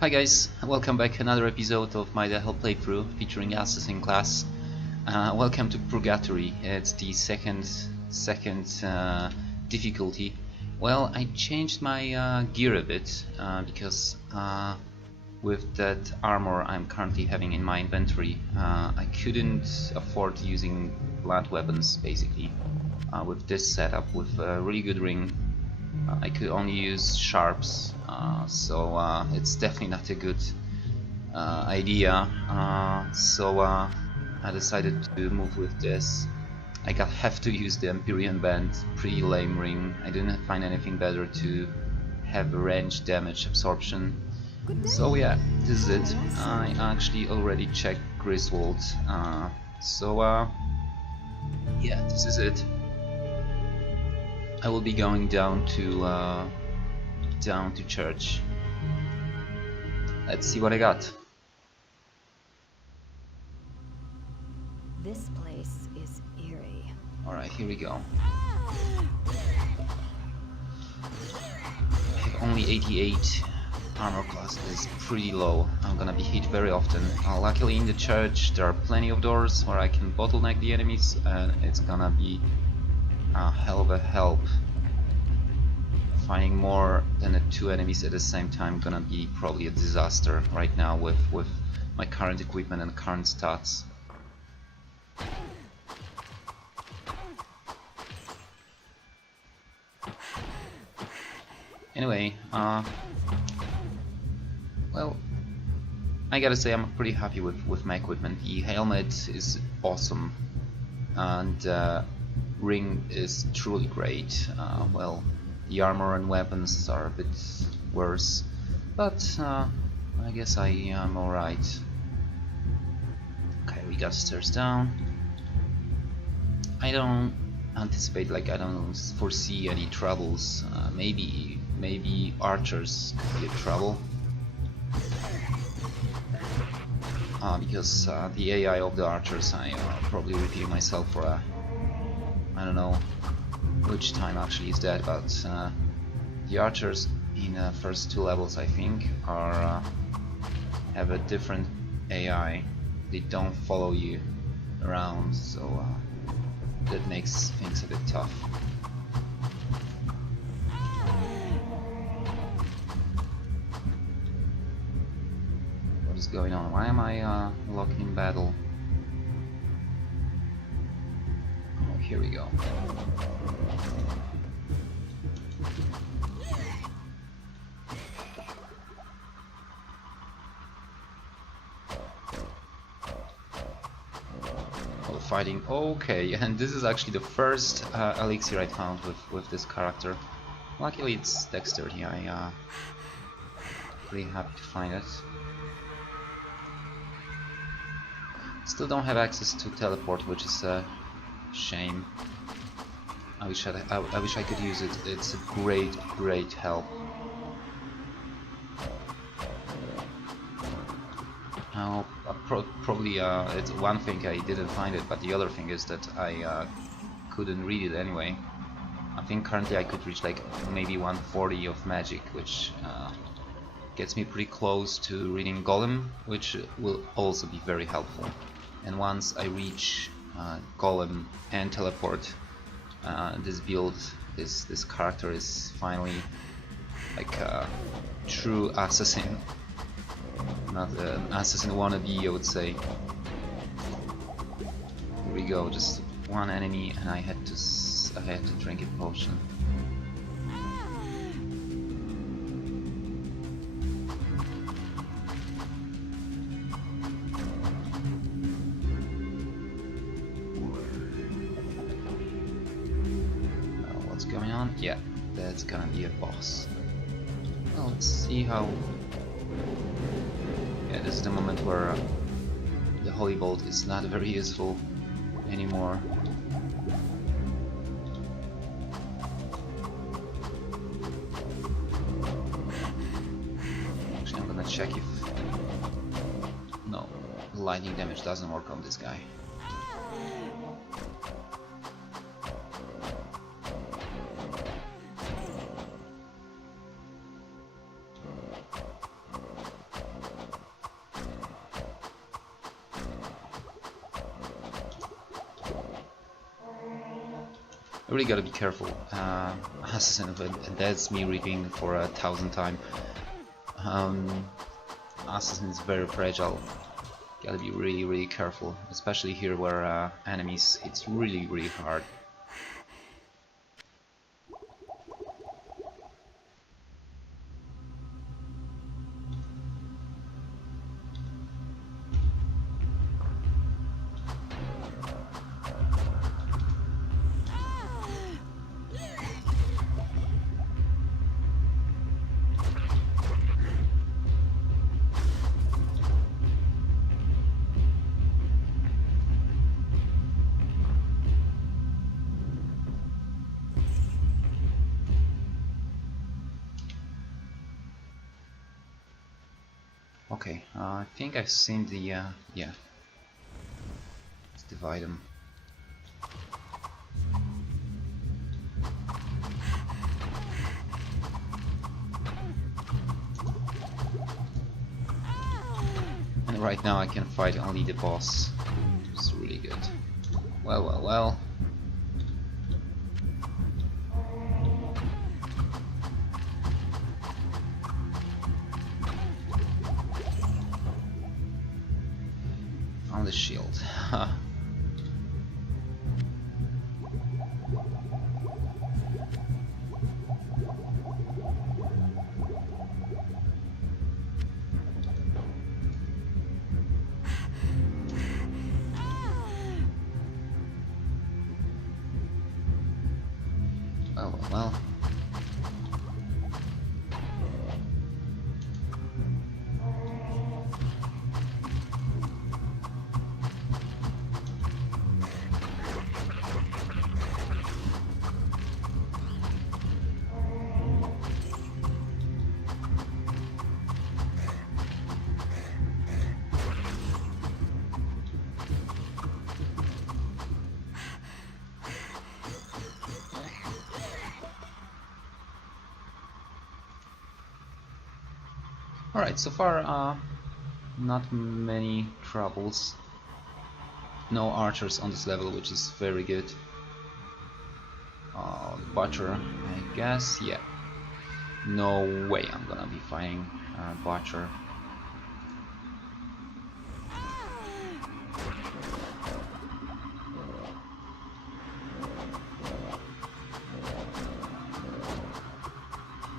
Hi guys, welcome back another episode of my Diablo playthrough featuring Assassin class. Welcome to Purgatory. It's the second difficulty. Well, I changed my gear a bit because with that armor I'm currently having in my inventory, I couldn't afford using blunt weapons basically. With this setup, with a really good ring, I could only use sharps, so it's definitely not a good idea. So I decided to move with this. Have to use the Empyrean Band, pretty lame ring. I didn't find anything better to have range damage absorption. So yeah, this is it. I actually already checked Griswold. Yeah, this is it. I will be going down to church. Let's see what I got. This place is eerie. Alright, here we go. I have only 88. Armor class is pretty low. I'm gonna be hit very often. Luckily in the church there are plenty of doors where I can bottleneck the enemies, and it's gonna be a hell of a help. Finding more than 2 enemies at the same time gonna be probably a disaster right now with my current equipment and current stats. Anyway, well, I gotta say I'm pretty happy with my equipment. The helmet is awesome, and ring is truly great. Well, the armor and weapons are a bit worse, but I guess I am alright. Okay, we got stairs down. I don't anticipate, I don't foresee any troubles. Maybe archers could be a trouble. Because the AI of the archers, I probably repeat myself for I don't know which time actually is that, but the archers in the first 2 levels I think have a different AI. They don't follow you around, so that makes things a bit tough. What is going on? Why am I locked in battle? Oh, here we go. Fighting. Okay, and this is actually the first elixir I found with this character. Luckily it's dexterity. I pretty happy to find it. Still don't have access to teleport, which is a shame. I wish I could use it. It's a great help. Now, probably it's one thing I didn't find it, but the other thing is that I couldn't read it anyway. I think currently I could reach maybe 140 of magic, which gets me pretty close to reading Golem, which will also be very helpful. And once I reach Golem and teleport, this build, this character is finally like a true assassin. Not an assassin wannabe, I would say. Here we go, just one enemy, and I had to drink a potion. What's going on? Yeah, that's gonna be a boss. Well, let's see how. Yeah, this is the moment where the Holy Bolt is not very useful anymore. Actually, I'm gonna check if... No, lightning damage doesn't work on this guy. I really gotta be careful. Assassin, and that's me repeating for 1,000 times. Assassin is very fragile. Gotta be really careful, especially here where enemies hits really hard. Okay, I think I've seen the, yeah. Let's divide them. And right now I can fight only the boss. It's really good. Well. On the shield. Well. Alright, so far not many troubles. No archers on this level, which is very good. Butcher, I guess, yeah. No way I'm gonna be fighting Butcher.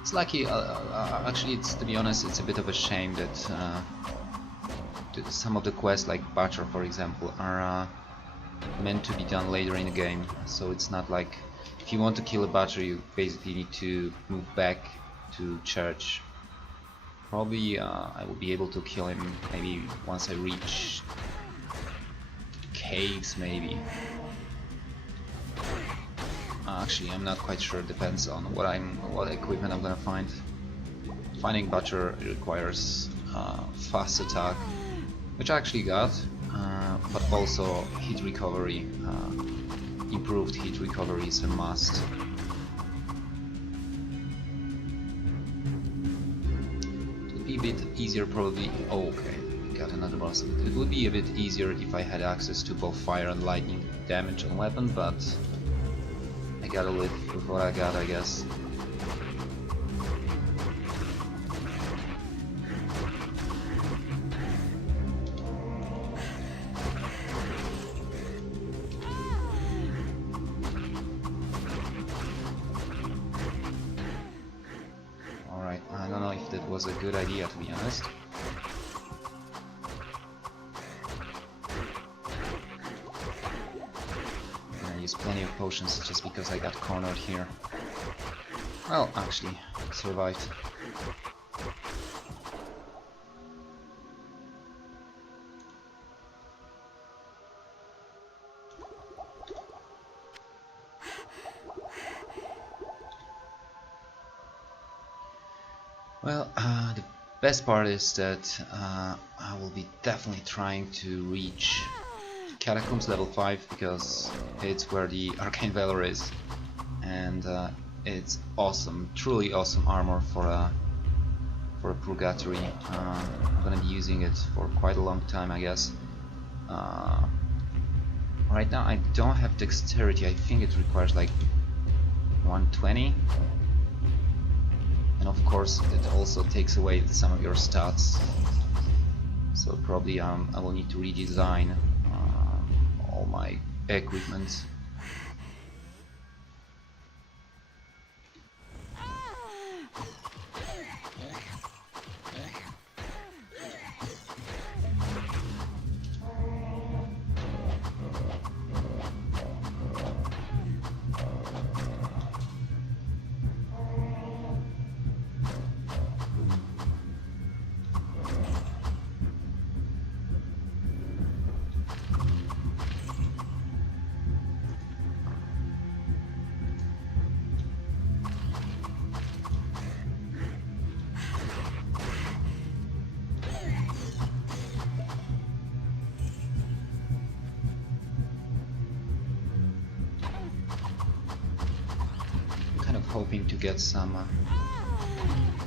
It's lucky, actually, to be honest, it's a bit of a shame that some of the quests, like Butcher for example, are meant to be done later in the game. So it's not like, if you want to kill a Butcher, you basically need to move back to church. Probably I will be able to kill him maybe once I reach caves, maybe. Actually, I'm not quite sure. Depends on what equipment I'm gonna find. Finding Butcher requires fast attack, which I actually got, but also hit recovery. Improved hit recovery is a must. It would be a bit easier, probably. Oh, okay, got another boss. It would be a bit easier if I had access to both fire and lightning damage on weapon, but I gotta live with what I got, I guess. Alright, I don't know if that was a good idea, to be honest. Plenty of potions just because I got cornered here. Well, actually, survived. Well, the best part is that I will be definitely trying to reach Catacombs level 5, because it's where the Arcane Valor is, and it's awesome, truly awesome armor for a Purgatory. I'm gonna be using it for quite a long time, I guess. Right now I don't have dexterity. I think it requires like 120. And of course it also takes away some of your stats. So probably I will need to redesign all my equipment. Hoping to get some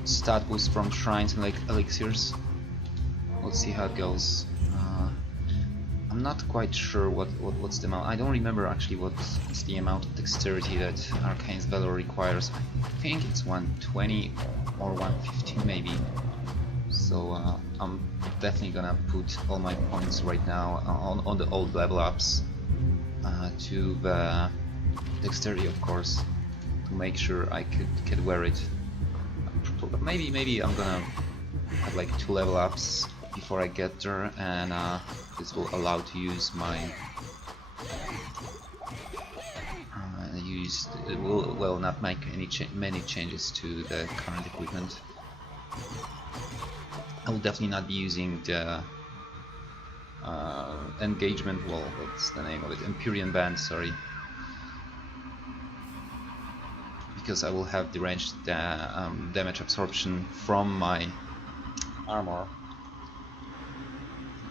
stat boost from shrines and like elixirs. Let's see how it goes. I'm not quite sure what's the amount. I don't remember actually what's the amount of dexterity that Arcane's Valor requires. I think it's 120 or 115 maybe. So I'm definitely gonna put all my points right now on the old level ups to the dexterity, of course, to make sure I could wear it. Maybe I'm gonna have like 2 level ups before I get there, and this will allow to use my it will not make many changes to the current equipment. I will definitely not be using the engagement wall. What's the name of it? Empyrean band. Sorry. Because I will have the ranged damage absorption from my armor.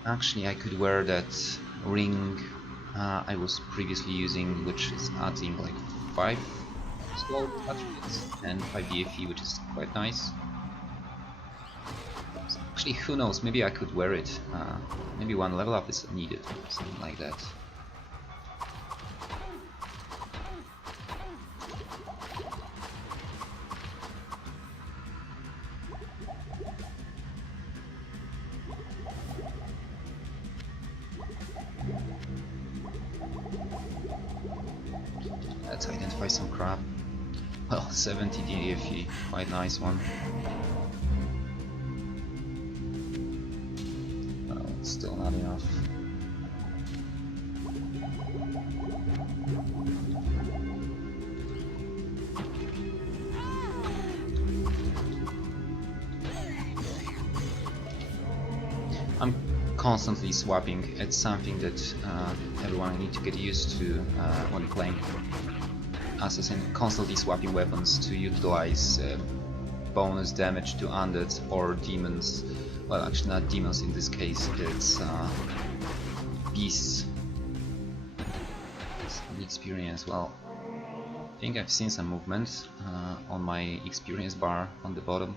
Actually, I could wear that ring I was previously using, which is adding like 5 slow attributes and 5 DFE, which is quite nice. So actually, who knows? Maybe I could wear it. Maybe 1 level up is needed, something like that. Let's identify some crap. Well, 70 DFE, quite nice one. Well, it's still not enough. I'm constantly swapping. It's something that everyone needs to get used to when playing Assassin. Constantly swapping weapons to utilize bonus damage to undeads or demons. Well, actually not demons in this case, it's beasts. Some experience. Well, I think I've seen some movement on my experience bar on the bottom.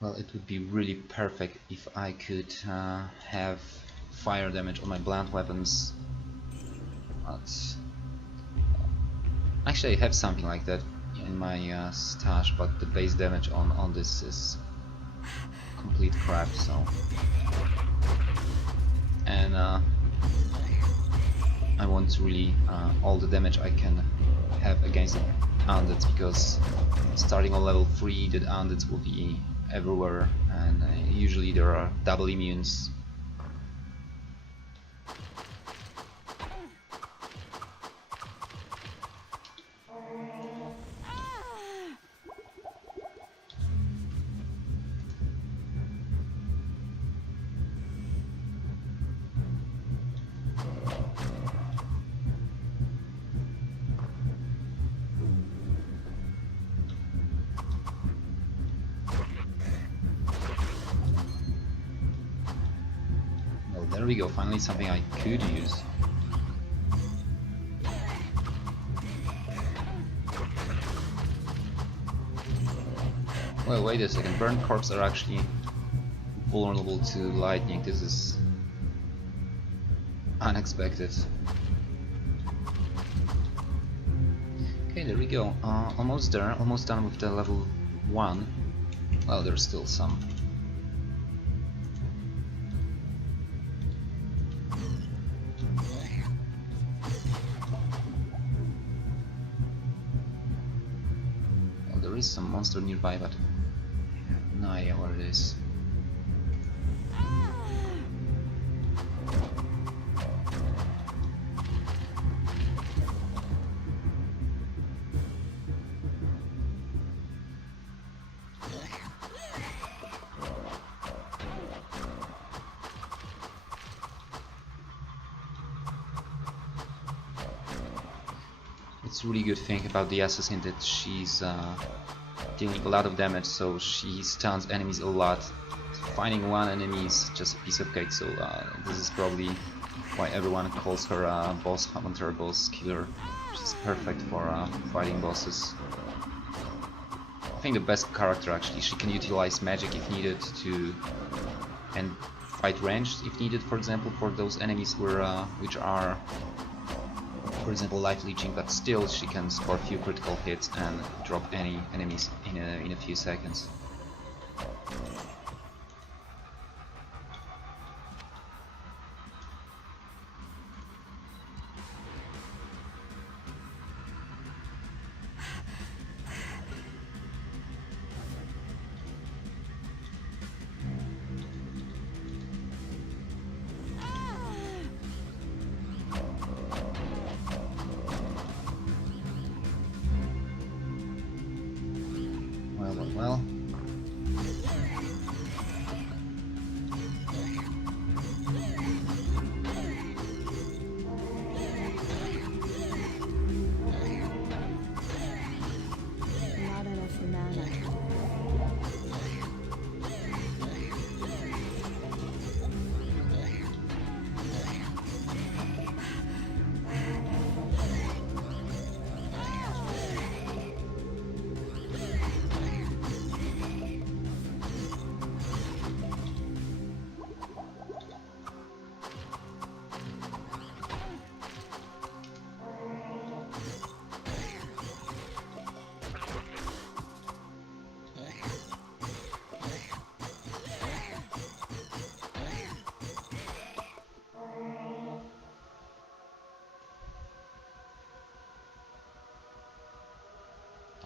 Well, it would be really perfect if I could have fire damage on my blunt weapons. But actually, I have something like that in my stash, but the base damage on this is complete crap. So, and I want really all the damage I can have against undeads, because starting on level 3, the undeads will be everywhere, and usually there are double immunes. There we go, finally something I could use. Well, wait a second, burnt corpses are actually vulnerable to lightning. This is unexpected. Okay, there we go. Almost there, almost done with the level 1. Well, there's still some. Well, there is some monster nearby, but I have no idea where it is. It's a really good thing about the assassin that she's dealing a lot of damage, so she stuns enemies a lot. Finding one enemy is just a piece of cake, so this is probably why everyone calls her boss hunter, boss killer. She's perfect for fighting bosses. I think the best character actually. She can utilize magic if needed and fight ranged if needed, for example, for those enemies which are, for example, life leeching, but still she can score a few critical hits and drop any enemies in a few seconds. Well. Not enough mana.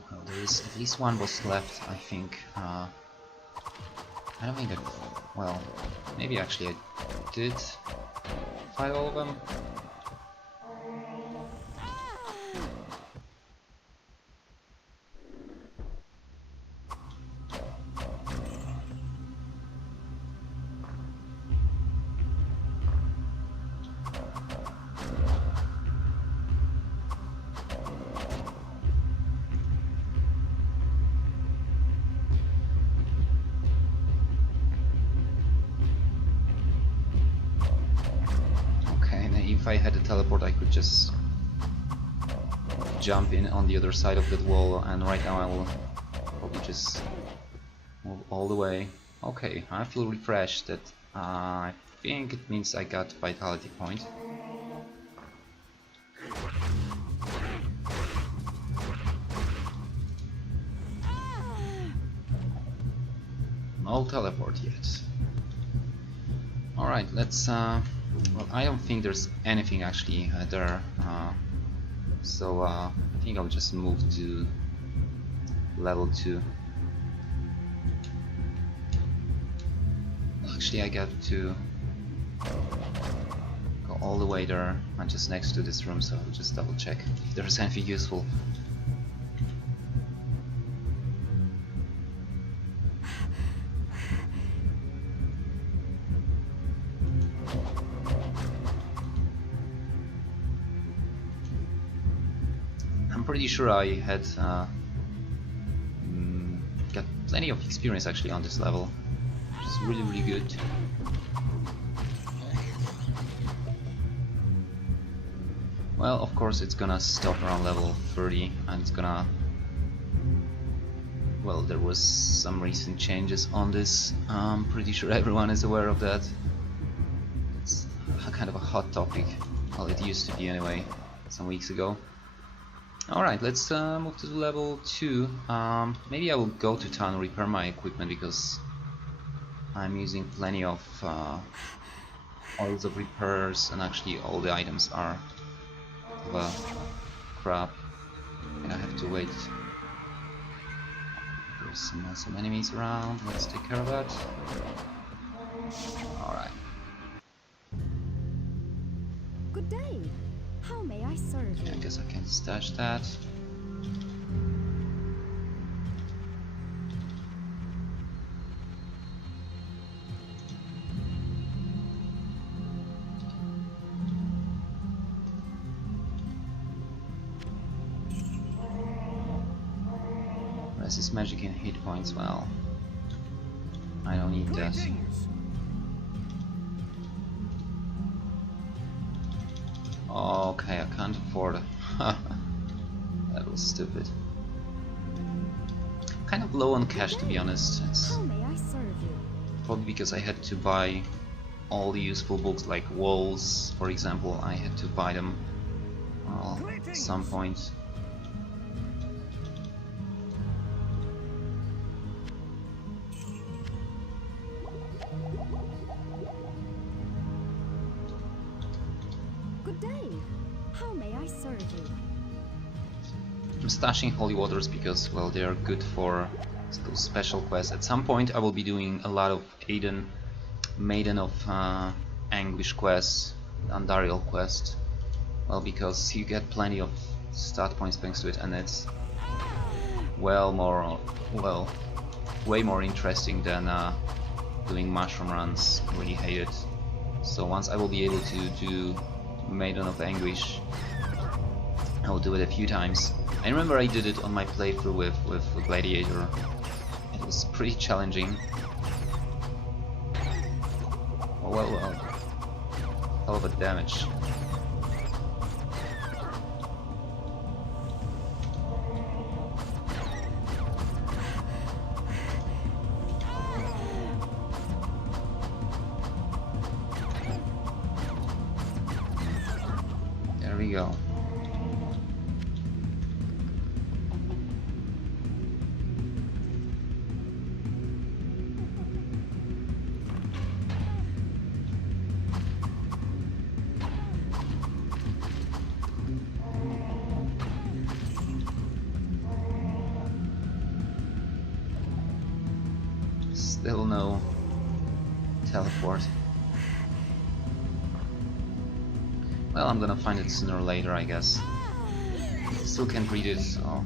Well, there is at least one boss left, I think. I don't think that... well, maybe actually I did fight all of them. If I had a teleport, I could just jump in on the other side of that wall, and right now I will probably just move all the way. Okay, I feel refreshed. That I think it means I got vitality point. No teleport yet. Alright, let's well, I don't think there's anything actually there, so I think I'll just move to level 2. Actually, I got to go all the way there. I'm just next to this room, so I'll just double check if there's anything useful. Pretty sure I had got plenty of experience actually on this level, which is really good. Well, of course it's gonna stop around level 30 and it's gonna... Well, there was some recent changes on this. I'm pretty sure everyone is aware of that. It's a kind of a hot topic. Well, it used to be anyway, some weeks ago. Alright, let's move to level 2. Maybe I will go to town and repair my equipment because I'm using plenty of oils of repairs, and actually all the items are of a crap, and I have to wait. There's some enemies around, let's take care of that. Alright. Good day. How may I serve you? I guess I can stash that. Resist magic and hit points. Well, I don't need that. Okay, I can't afford it. That was stupid. Kind of low on cash, to be honest. It's How may I serve you? probably because I had to buy all the useful books, like Walls, for example. I had to buy them at some point. Good day. How may I serve you? I'm stashing holy waters because, well, they are good for those special quests. At some point I will be doing a lot of Maiden of Anguish quests, Andariel quest. Well, because you get plenty of stat points thanks to it, and it's way more interesting than doing mushroom runs. I really hate it. So once I will be able to do Maiden of Anguish, I will do it a few times. I remember I did it on my playthrough with Gladiator. It was pretty challenging. Well, hell of a damage. There we go. Still no teleport. Well, I'm gonna find it sooner or later, I guess. Still can't read it, so...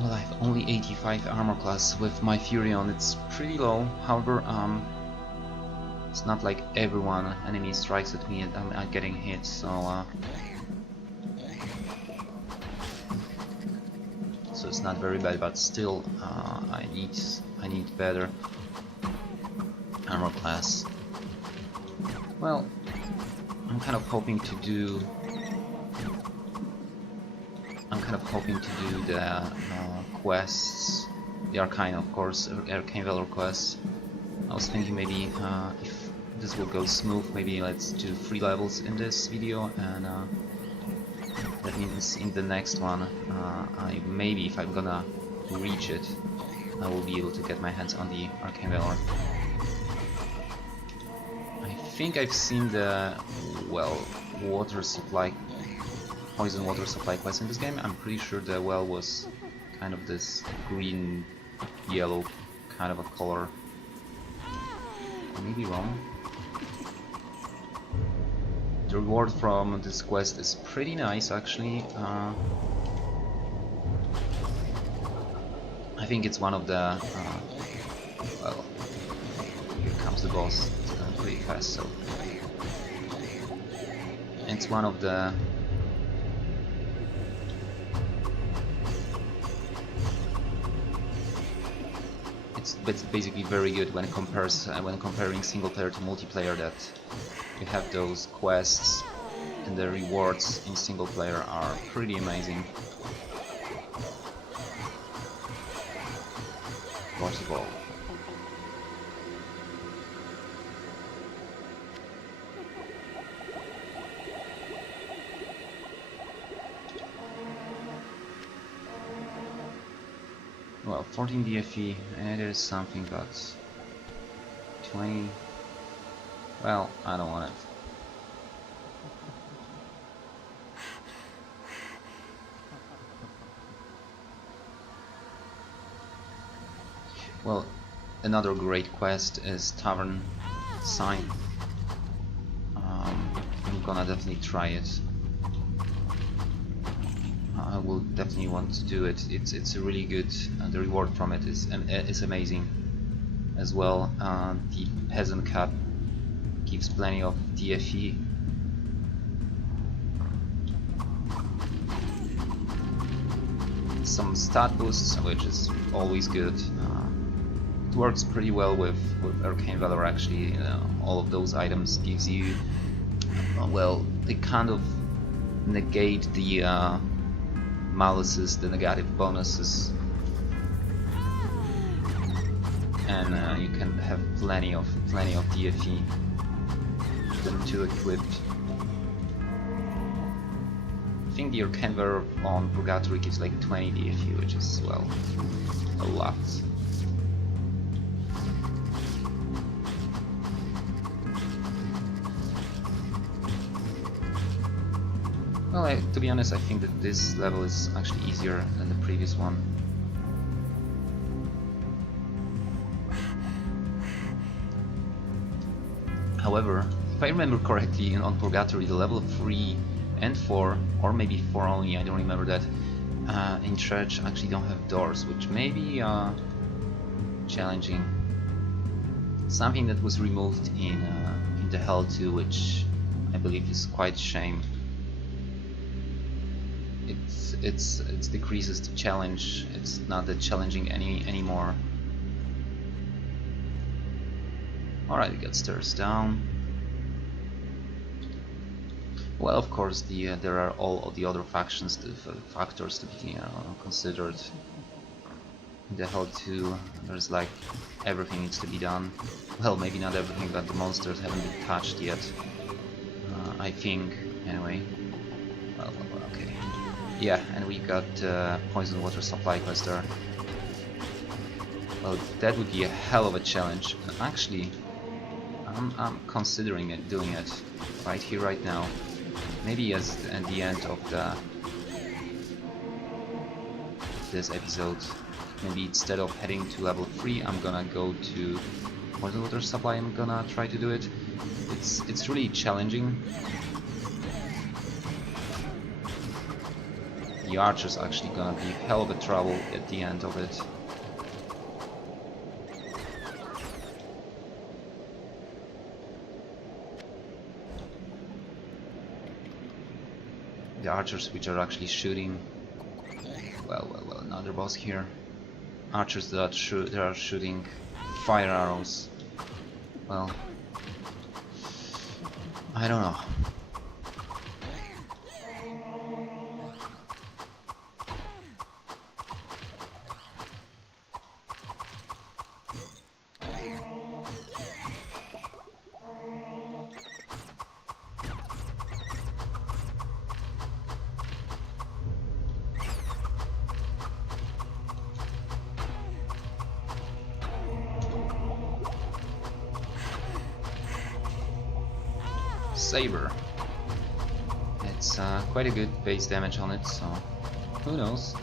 Well, I have only 85 armor class with my Furion. It's pretty low. However, it's not like everyone enemy strikes at me and I'm getting hit, so it's not very bad. But still, I need better armor class. Well, I'm kind of hoping to do the quests, the Arcane, of course, Arcane Valor quests. I was thinking maybe if this will go smooth, maybe let's do 3 levels in this video, and that means in the next one, maybe if I'm gonna reach it, I will be able to get my hands on the Arcane Valor. I think I've seen the, well, water supply, poison water supply quest in this game. I'm pretty sure the well was kind of this green yellow kind of a color. I may be wrong. The reward from this quest is pretty nice actually. I think it's one of the well, here comes the boss. It's going pretty fast, so it's one of the it's basically very good when comparing single player to multiplayer, that you have those quests and the rewards in single player are pretty amazing. First of all, well, 14 DFE, it is something, but 20, well, I don't want it. Well, another great quest is Tavern Sign. I'm gonna definitely try it. I will definitely want to do it. It's a really good. The reward from it is amazing as well. The Peasant Cup gives plenty of DFE. Some stat boosts, which is always good. It works pretty well with Arcane Valor actually. All of those items gives you, well, they kind of negate the malices, the negative bonuses, and you can have plenty of DFE with them two equipped. I think the Arcane Valor on Purgatory gives like 20 DFE, which is, well, a lot. Well, to be honest, I think that this level is actually easier than the previous one. However, if I remember correctly, on Purgatory, the level 3 and 4, or maybe 4 only, I don't remember that, in Church actually don't have doors, which may be challenging. Something that was removed in the Hell 2, which I believe is quite a shame. It decreases the challenge. It's not that challenging anymore. Alright, we got stairs down. Well, of course, there are all the other factors to be considered. In the Hell 2, there's like everything needs to be done. Well, maybe not everything, but the monsters haven't been touched yet. I think, anyway. Well, okay. Yeah, and we got poison water supply quest there. Well, that would be a hell of a challenge. Actually, I'm considering doing it right here, right now. Maybe at the end of this episode. Maybe instead of heading to level 3, I'm gonna go to poison water supply. I'm gonna try to do it. It's really challenging. The archer's actually gonna be hell of a trouble at the end of it. The archers which are actually shooting. Well, another boss here. Archers that are shooting fire arrows. Well, I don't know. Saber. It's quite a good base damage on it, so who knows?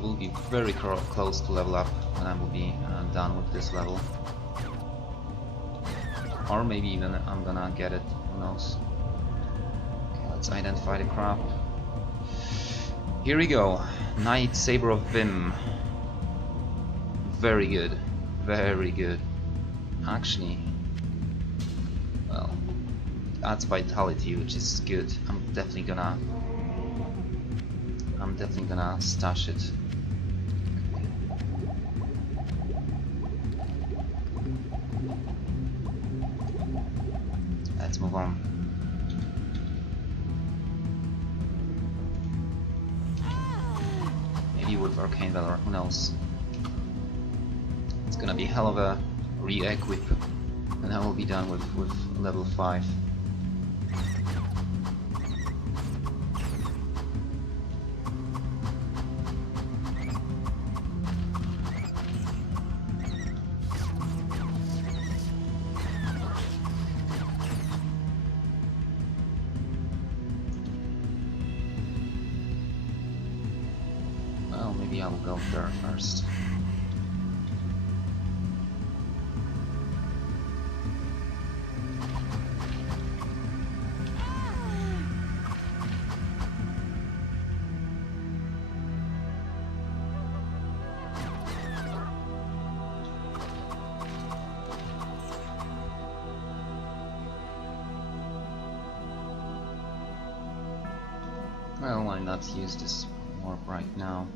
will be very close to level up when I will be done with this level. Or maybe even I'm gonna get it, who knows. Okay, let's identify the crop. Here we go. Knight Saber of Vim. Very good. Very good. Actually, well, that's vitality, which is good. I'm definitely gonna stash it. Let's move on. Maybe with Arcane Valor, who knows? It's gonna be a hell of a re-equip, and I will be done with level 5. Well, maybe I will go there first. Well, why not use this warp right now?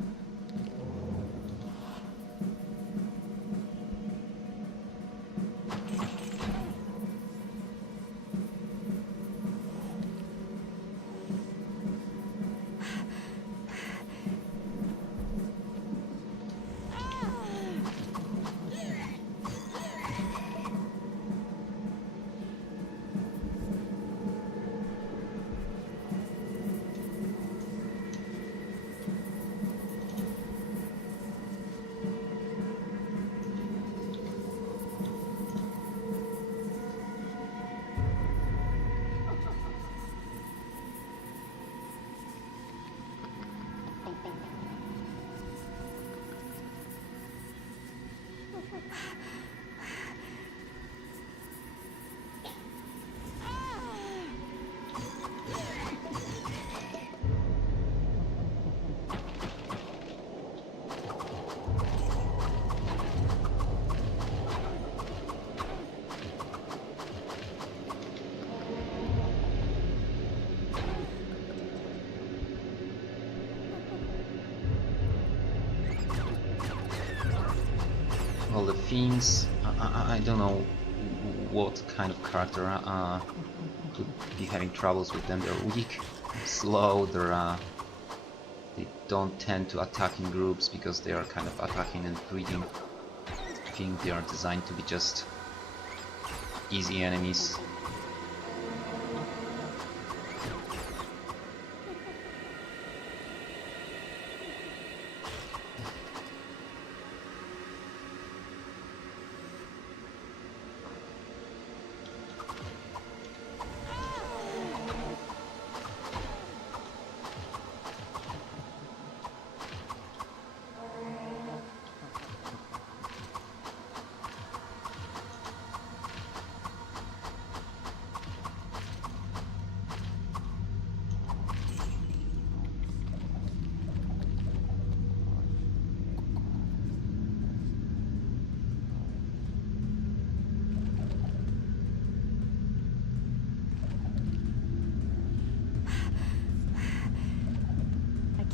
Well, the fiends, I don't know what kind of character could be having troubles with them. They're weak, slow, they don't tend to attack in groups because they are kind of attacking and breeding. I think they are designed to be just easy enemies.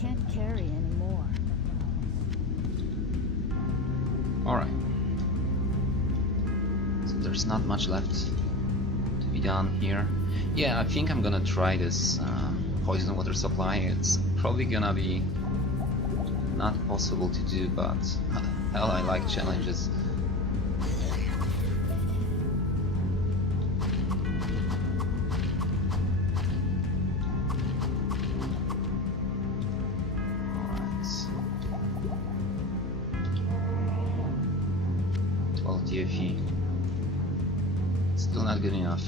Can't carry anymore. Alright. So there's not much left to be done here. Yeah, I think I'm gonna try this poison water supply. It's probably gonna be not possible to do, but hell, I like challenges. TFE. Still not good enough.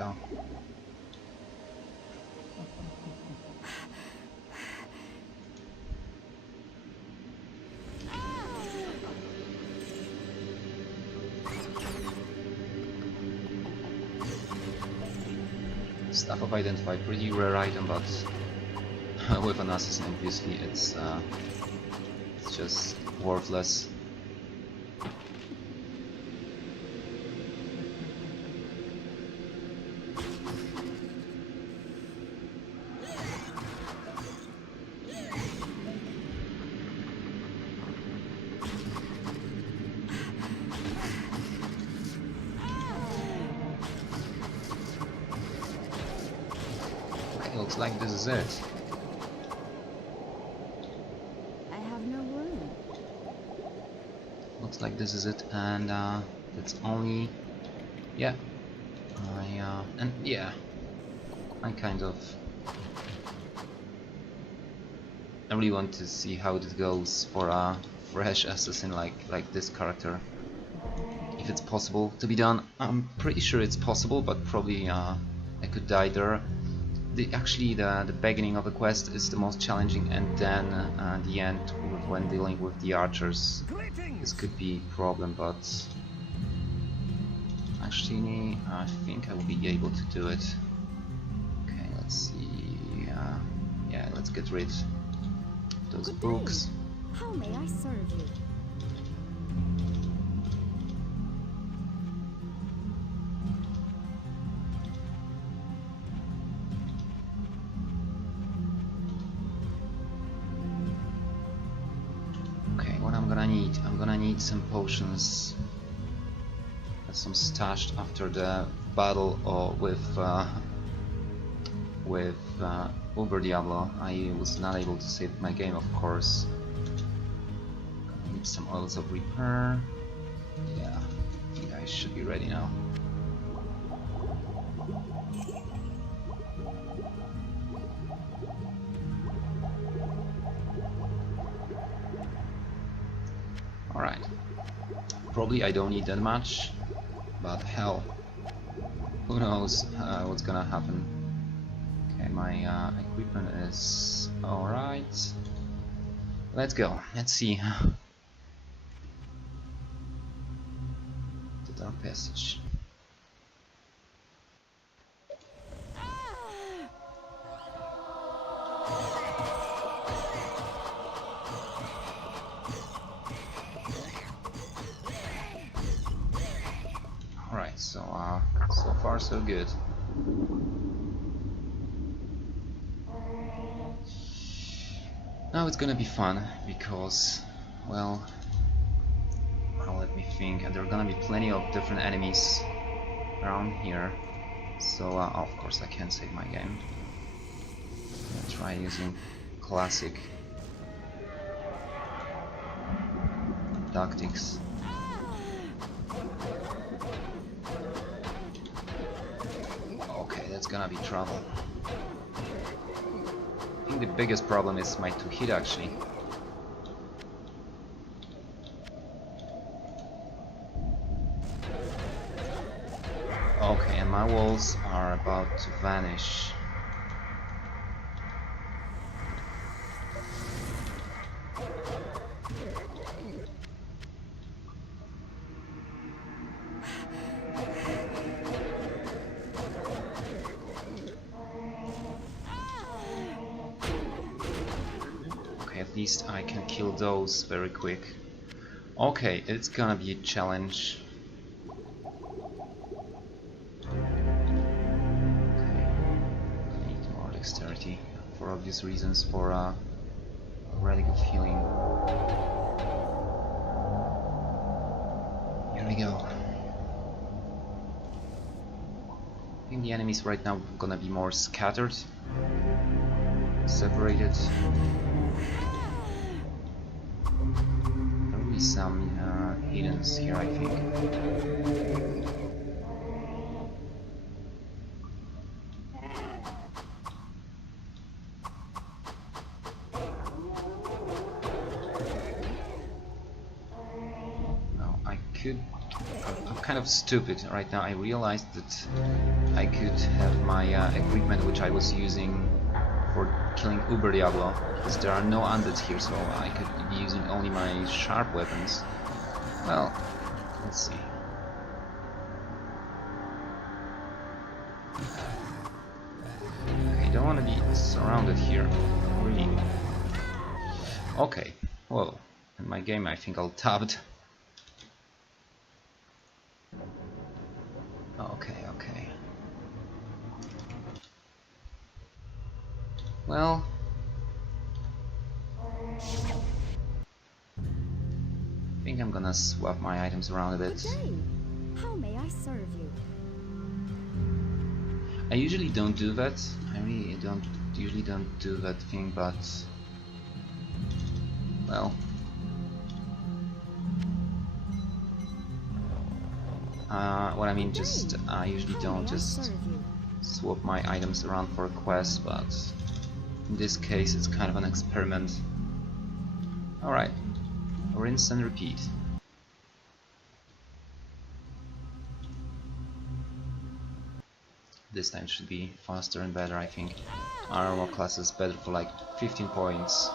go. Staff of Identify, pretty rare item, but with an assassin obviously it's just worthless. Looks like this is it. I have no room. Looks like this is it, and that's only, yeah. I kind of, I really want to see how it goes for a fresh assassin like this character. If it's possible to be done, I'm pretty sure it's possible, but probably I could die there. Actually, the beginning of the quest is the most challenging, and then the end, when dealing with the archers, this could be a problem, but actually I think I will be able to do it. Okay, let's see. Yeah, let's get rid of those Good books. day. How may I serve you? I'm gonna need some potions. Have some stashed after the battle or with Uber Diablo. I was not able to save my game, of course. Gonna need some oils of repair. Yeah, I think I should be ready now. Alright, probably I don't need that much, but hell, who knows what's gonna happen. Okay, my equipment is alright. Let's go, let's see. The Dark Passage. So far so good. Now it's gonna be fun because, well, let me think. There are gonna be plenty of different enemies around here. So of course I can't save my game. I'll try using classic tactics. It's gonna be trouble. I think the biggest problem is my 2-hit actually. Okay, and my walls are about to vanish. At least I can kill those very quick. Okay, it's gonna be a challenge. Okay, I need more dexterity for obvious reasons, for a relic of healing. Here we go. I think the enemies right now are gonna be more scattered, separated. Some hiddens here, I think. No, I could. I'm kind of stupid right now. I realized that I could have my equipment which I was using for killing Uber Diablo, because there are no undeads here, so I could be using only my sharp weapons. Well, let's see. I don't want to be surrounded here, really. Okay, whoa, in my game I think I'll tabbed. Okay. Well, I think I'm gonna swap my items around a bit. Good day. How may I serve you? I usually don't do that. I really usually don't do that thing, but well, what I mean, just I usually don't just swap my items around for a quest, but in this case it's kind of an experiment. Alright, rinse and repeat. This time should be faster and better, I think. Armor class is better for like 15 points.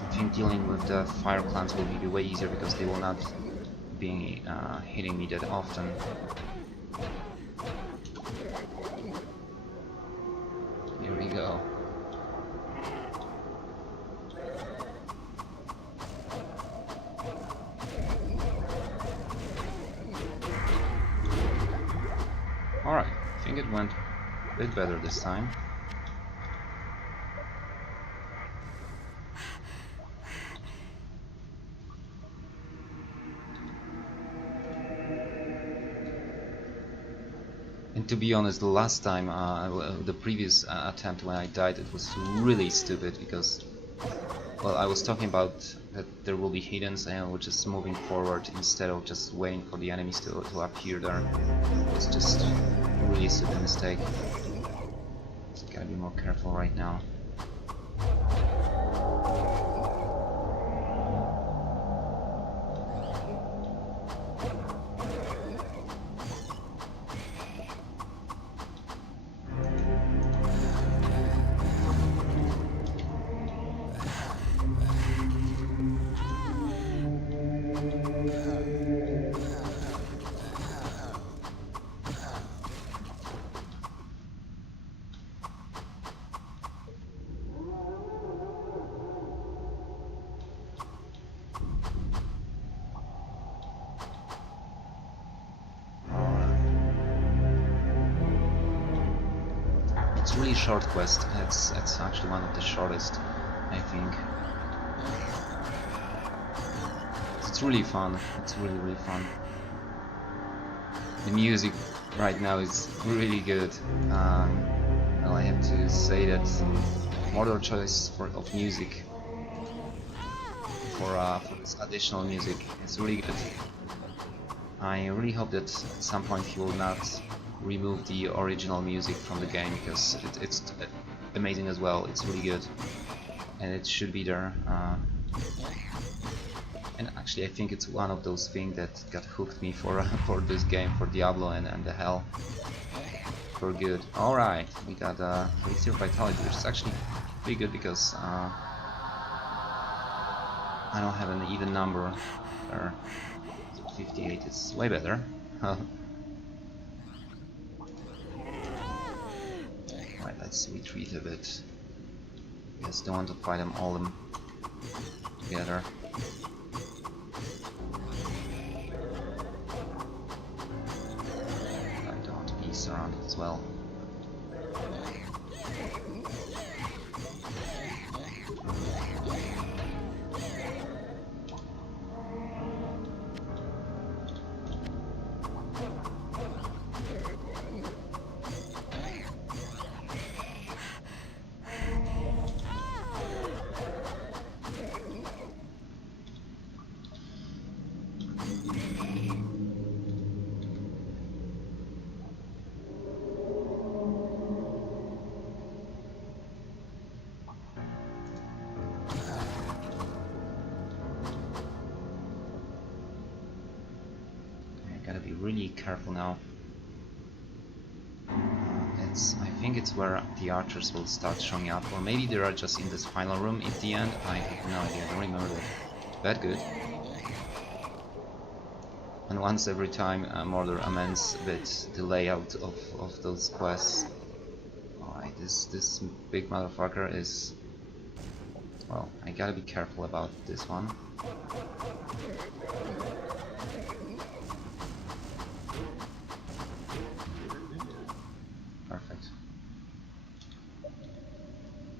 I think dealing with the fire clans will be way easier because they will not be hitting me that often. Here we go. Alright, I think it went a bit better this time. And to be honest, the last time, the previous attempt when I died, it was really stupid because, well, I was talking about that there will be hiddens and I was just moving forward instead of just waiting for the enemies to appear there. It was just a really stupid mistake. So gotta be more careful right now. It's really short quest. It's actually one of the shortest, I think. It's really fun. It's really fun. The music right now is really good. Well, I have to say that model choice of music for this additional music is really good. I really hope that at some point he will not remove the original music from the game, because it's amazing as well. It's really good and it should be there. And actually I think it's one of those things that got hooked me for this game, for Diablo and the hell for good. Alright, we got Elixir Vitality, which is actually pretty good because I don't have an even number there. 58 is way better. Right, let's retreat a bit. Yes, don't want to fight them all together. I don't want to be surrounded as well. really careful now. I think it's where the archers will start showing up, or maybe they are just in this final room at the end. I have no idea, I don't remember that good. And once every time Mordor amends a bit the layout of those quests. Alright, this big motherfucker is... well, I gotta be careful about this one. Perfect.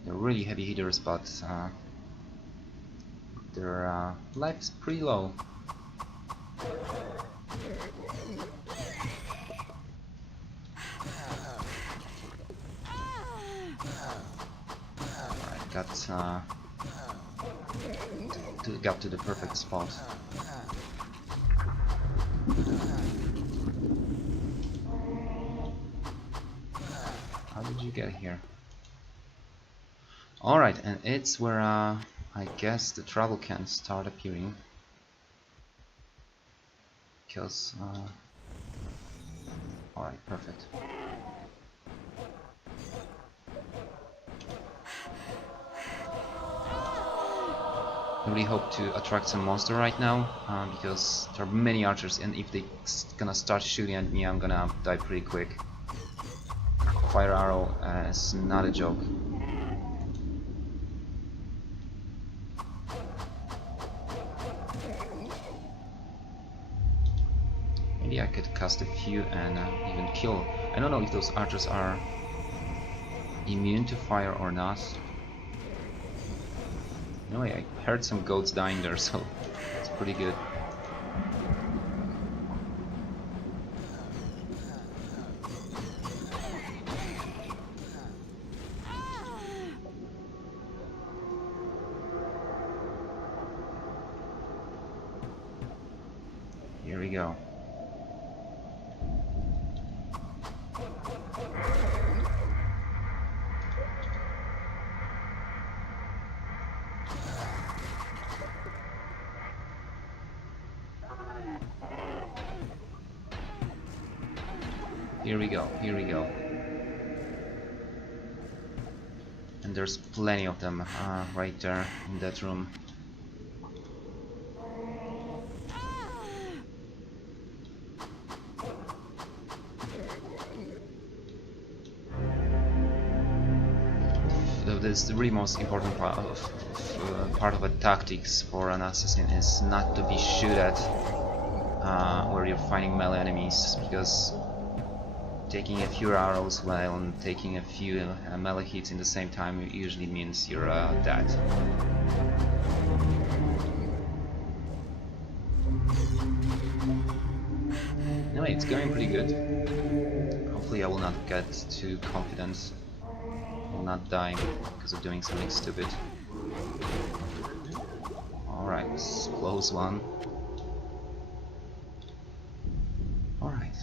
They're really heavy hitters, but their life is pretty low. Alright, got to the perfect spot. How did you get here? Alright, and it's where I guess the trouble can start appearing. Because alright, perfect. I really hope to attract some monster right now, because there are many archers, and if they gonna start shooting at me, I'm gonna die pretty quick. Fire arrow is not a joke. Maybe I could cast a few and even kill. I don't know if those archers are immune to fire or not. Anyway, I heard some goats dying there, so it's pretty good. Here we go. Here we go, here we go. And there's plenty of them right there in that room. This is the really most important part of a tactics for an assassin is not to be shoot at where you're fighting melee enemies, because taking a few arrows while taking a few melee hits in the same time usually means you're dead. Anyway, it's going pretty good. Hopefully I will not get too confident. I will not die because of doing something stupid. Alright, close one. Alright.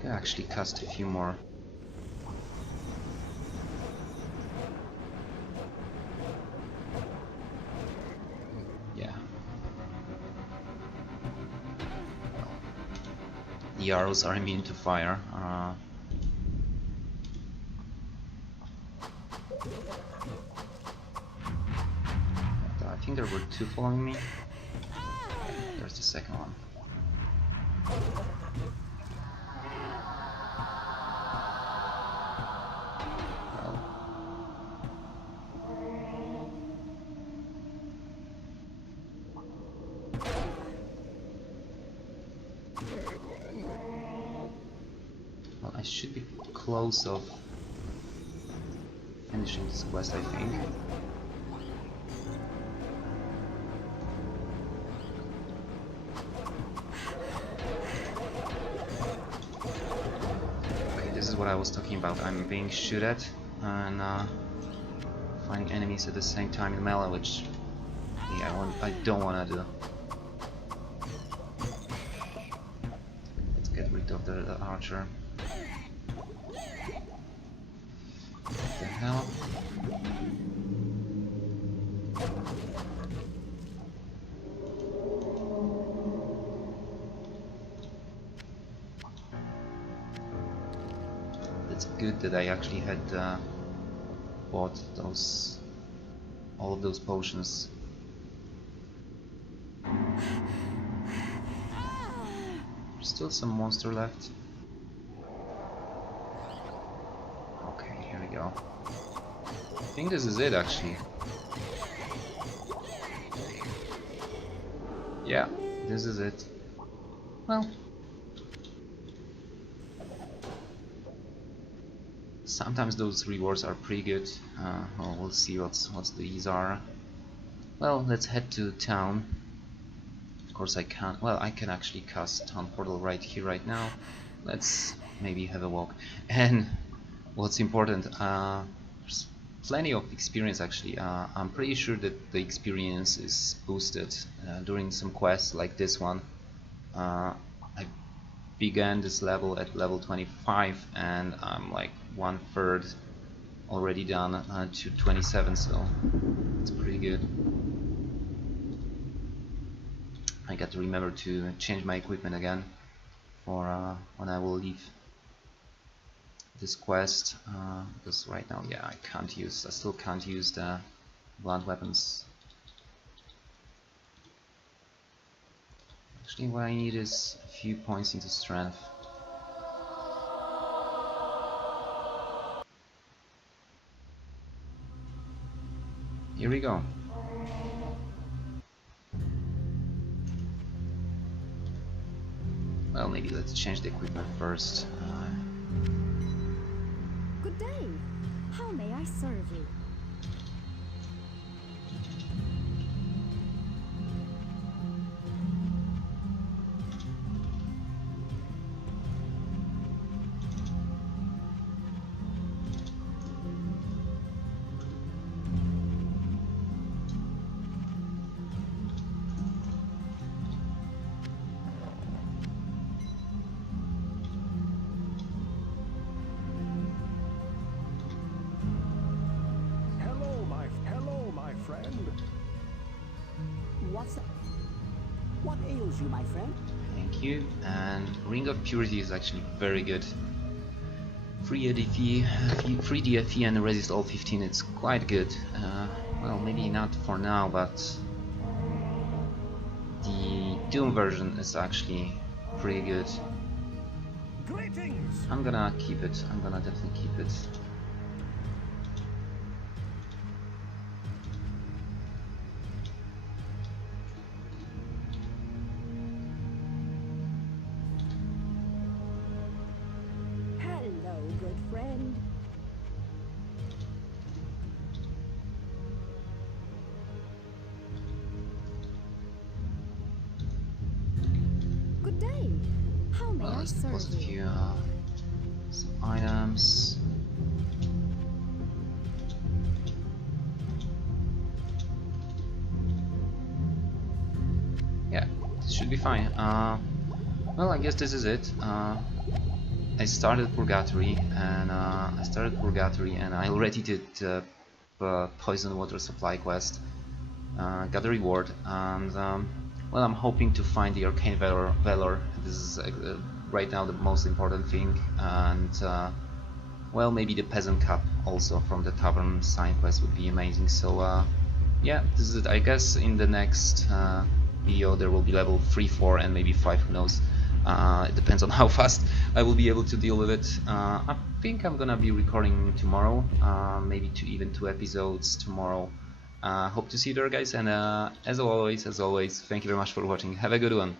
Could actually cast a few more. Yeah. The arrows are immune to fire. I think there were two following me. There's the second one. Well, I should be close of finishing this quest, I think. Okay, this is what I was talking about. I'm being shot at and fighting enemies at the same time in melee, which yeah, I don't want to do. Let's get rid of the archer. What the hell? It's good that I actually had bought all of those potions. There's still some monster left. Okay, here we go. I think this is it actually. Yeah, this is it. Well, sometimes those rewards are pretty good. Well, we'll see what these are. Well, let's head to town. Of course I can't. Well, I can actually cast town portal right here, right now. Let's maybe have a walk. And what's important, there's plenty of experience actually. I'm pretty sure that the experience is boosted during some quests like this one. I began this level at level 25 and I'm like 1/3 already done to 27, so it's pretty good. I got to remember to change my equipment again for when I will leave this quest, because right now, yeah, I still can't use the blunt weapons. Actually, what I need is a few points into strength. Here we go. Well, maybe let's change the equipment first. Good day. How may I serve you? What ails you, my friend? Thank you. And Ring of Purity is actually very good. Free DFE and resist all 15. It's quite good. Well, maybe not for now, but the Doom version is actually pretty good. Greetings. I'm gonna keep it. I'm gonna definitely keep it. Hello, good friend. Good day. How may Well, I let's serve deposit a you? few some items. Yeah, this should be fine. Well, I guess this is it. I started Purgatory, and I already did Poison Water Supply quest. Got the reward, and well, I'm hoping to find the Arcane Valor. This is right now the most important thing, and well, maybe the Peasant Cup also from the Tavern Sign quest would be amazing. So yeah, this is it. I guess in the next video there will be level 3, 4, and maybe 5. Who knows? It depends on how fast I will be able to deal with it. I think I'm gonna be recording tomorrow, maybe even 2 episodes tomorrow. Hope to see you there, guys, and as always, thank you very much for watching. Have a good one.